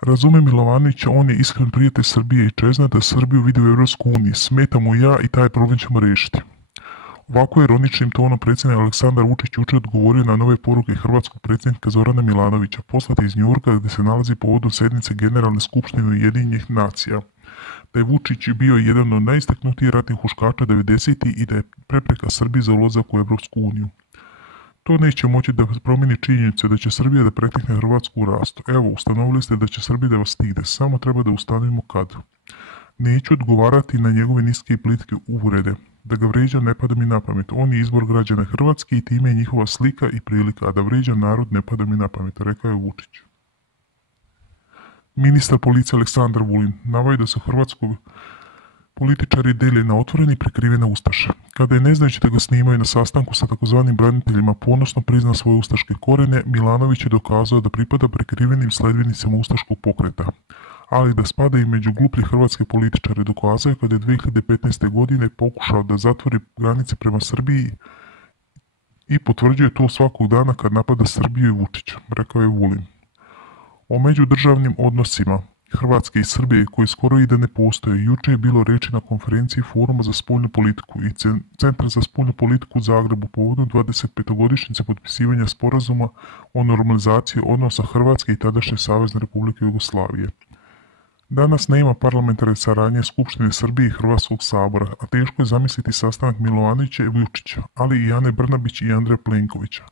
Razume Milovanovića, on je iskren prijatelj Srbije i čezna da Srbiju vidi u Evropsku uniji. Smeta mu ja i taj problem ćemo rešiti. Ovako je ironičnim tonom predsjednik Aleksandar Vučić jučer odgovorio na nove poruke hrvatskog predsjednika Zorana Milanovića poslate iz Njujorka gdje se nalazi povodom sednice Generalne skupštine Ujedinjenih nacija. Da je Vučić bio jedan od najistaknutijih ratnih huškača 90. i da je prepreka Srbiji za ulazak u Evropsku uniju. To neće moći da promijeni činjenicu da će Srbija da pretekne Hrvatsku u rastu. Evo, ustanovili ste da će Srbija da vas stigne, samo treba da ustanovimo kad. Neću odgovarati na njegove niske i plitke uvrede. Da ga vređa ne pada mi na pamet. On je izbor građana Hrvatske i time je njihova slika i prilika, a da vređa narod ne pada mi na pamet, rekao je Vučić. Ministar policije Aleksandar Vulin navodi da su hrvatskog političari deli na otvorene i prikrivene ustaše. Kada je ne znajući da ga snimaju na sastanku sa takozvanim braniteljima ponosno priznao svoje ustaške korene, Milanović je dokazao da pripada prikrivenim sledbenicima ustaškog pokreta, ali da spada i među gluplje hrvatske političare dokazao je kada je 2015. godine pokušao da zatvori granice prema Srbiji i potvrđuje to svakog dana kad napada Srbiju i Vučić, rekao je Vulin. O međudržavnim odnosima Hrvatske i Srbije, koji skoro i da ne postoje, juče je bilo reči na konferenciji Foruma za spoljnu politiku i Centra za spoljnu politiku u Zagrebu povodom 25-godišnjice potpisivanja sporazuma o normalizaciji odnosa Hrvatske i tadašnje Savezne Republike Jugoslavije. Danas nema parlamentarne saradnje Skupštine Srbije i Hrvatskog sabora, a teško je zamisliti sastanak Milovanovića i Vučića, ali i Ane Brnabić i Andreja Plenkovića.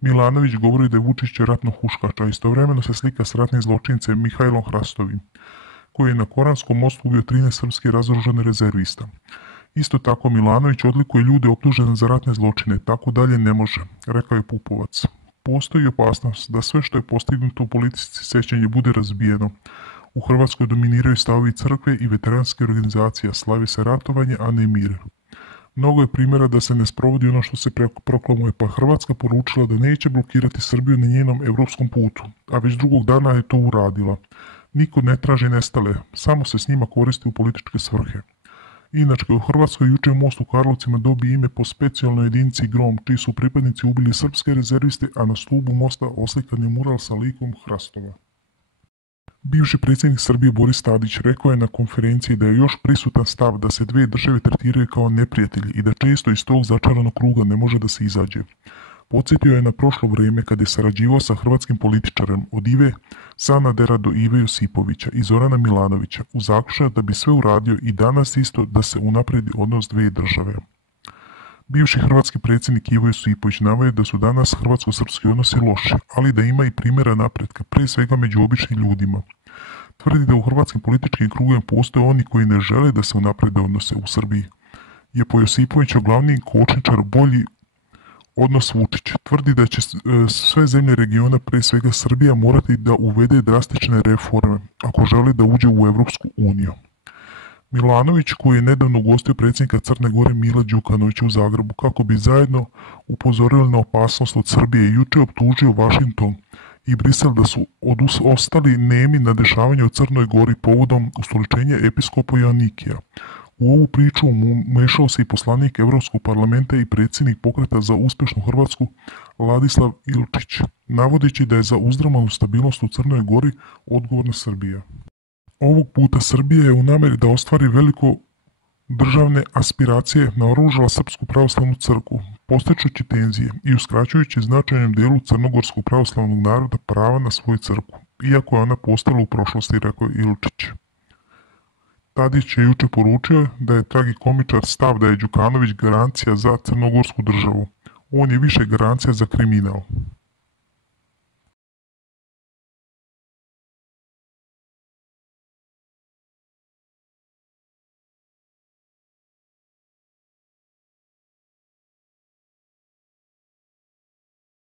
Milanović govori da je Vučić ratno huškač, a istovremeno se slika s ratnim zločincem Mihajlom Hrastovim, koji je na Koranskom mostu ubio 13 srpskih razoružanih rezervista. Isto tako Milanović odlikuje ljude optužene za ratne zločine, tako dalje ne može, rekao je Pupovac. Postoji opasnost da sve što je postignuto u politici sećanje bude razbijeno. U Hrvatskoj dominiraju stavovi crkve i veteranske organizacije, slavi se ratovanje, a ne mir. Mnogo je primjera da se ne sprovodi ono što se proklamuje, pa Hrvatska poručila da neće blokirati Srbiju na njenom evropskom putu, a već drugog dana je to uradila. Niko ne traži nestale, samo se s njima koristi u političke svrhe. Inače, u Hrvatskoj juče most u Karlovcima dobije ime po specijalnoj jedinici Grom, čiji su pripadnici ubili srpske rezerviste, a na stubu mosta oslikan je mural sa likom Hrastova. Bivši predsjednik Srbije Boris Tadić rekao je na konferenciji da je još prisutan stav da se dve države tretiraju kao neprijatelji i da često iz tog začaranog kruga ne može da se izađe. Podsjetio je na prošlo vrijeme kada je sarađivao sa hrvatskim političarem od Ive Sanadera do Ive Josipovića i Zorana Milanovića u zaključak da bi sve uradio i danas isto da se unapredi odnos dve države. Bivši hrvatski predsjednik Ivo Josipović navodi da su danas hrvatsko-srpski odnosi loši, ali da ima i primjera napretka, pre svega među običnim ljudima. Tvrdi da u hrvatskim političkim krugovima postoje oni koji ne žele da se unaprede odnose u Srbiji. Je po Josipoviću glavni kočničar bolji odnos Vučić. Tvrdi da će sve zemlje regiona, pre svega Srbija, morati da uvede drastične reforme ako žele da uđe u Evropsku uniju. Milanović, koji je nedavno ugostio predsjednika Crne Gore Mila Đukanovića u Zagrebu kako bi zajedno upozorili na opasnost od Srbije, juče optužio Vašington i Brisel da su ostali nemi na dešavanje u Crnoj Gori povodom ustoličenja episkopa Joanikija. U ovu priču umešao se i poslanik Evropskog parlamenta i predsjednik pokreta za uspješnu Hrvatsku Ladislav Ilčić, navodeći da je za uzdrmanu stabilnost u Crnoj Gori odgovorna Srbija. Ovog puta Srbija je u namjeri da ostvari veliko državne aspiracije naoružala Srpsku pravoslavnu crkvu, postičući tenzije i uskraćujući značajnom dijelu crnogorskog pravoslavnog naroda prava na svoju crkvu, iako je ona postala u prošlosti, rekao Ilčić. Tadić je juče poručio da je tragikomičar stav da je Đukanović garancija za crnogorsku državu. On je više garancija za kriminal.